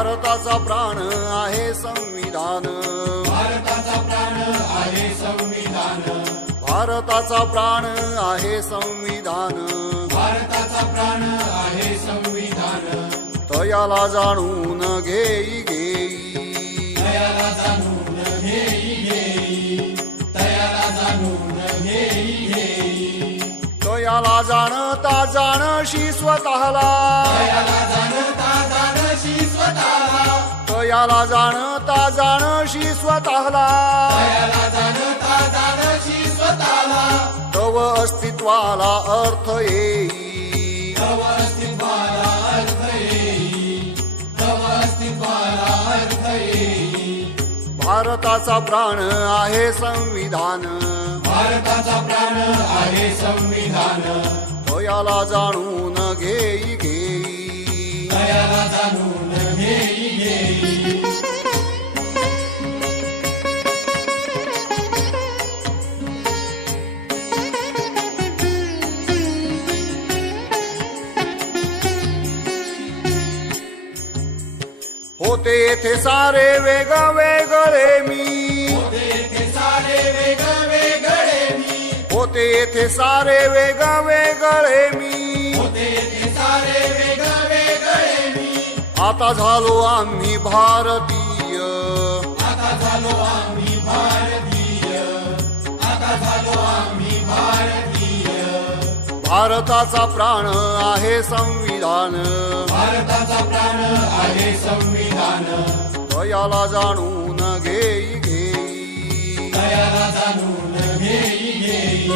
भारताचा प्राण आहे संविधान, भारताचा प्राण आहे संविधान, भारताचा प्राण आहे संविधान, भारताचा प्राण आहे संविधान. तयाला जाणून घेई घेई, तयाला जाणून घेई घेई, तयाला जाणून घेई घेई, तयाला जाणता जाणशी स्वतःला, तयाला जाणता जाणशी स्वतःला, तयाला जाणता जाणशी स्वतःला, तयाला जाणता जाणशी स्वतःला. तव अस्तित्वाला अर्थ येई, तव अस्तित्वाला अर्थ येई, तव अस्तित्वाला अर्थ येई. भारताचा प्राण आहे संविधान, भारताचा प्राण आहे संविधान, तयाला जाणून घेई घेई. तयाला जाणून घेई घेई. होते येथे सारे वेगवेगळे मी, होते येथे सारे वेगवेगळे मी, होते येथे सारे वेगवेगळे मी, होते येथे सारे वेगवेगळे मी. आता झालो आम्ही भारतीय, आता झालो आम्ही भारतीय, आता झालो आम्ही भारतीय. भारताचा प्राण आहे संविधान, भारताचा प्राण आहे संविधान, तयाला जाणून घेई घेई. तयाला जाणून घेई घेई.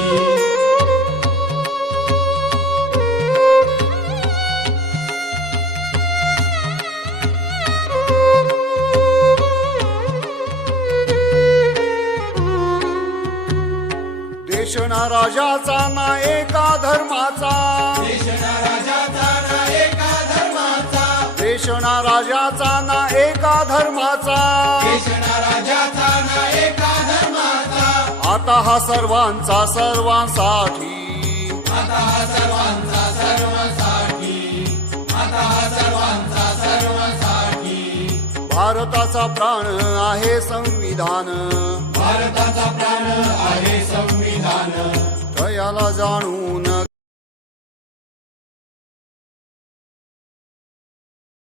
देश ना राजाचा ना एका धर्माचा, देश ना राजाचा ना एका धर्माचा, देश ना राजाचा ना एका धर्माचा, देश ना राजाचा ना एका धर्माचा. आता हा सर्वांचा सर्वांसाठी, आता हा सर्वांचा सर्वांसाठी, आता हा सर्वांचा सर्वांसाठी. भारताचा प्राण आहे संविधान, भारताचा प्राण आहे संविधान, तयाला जाणून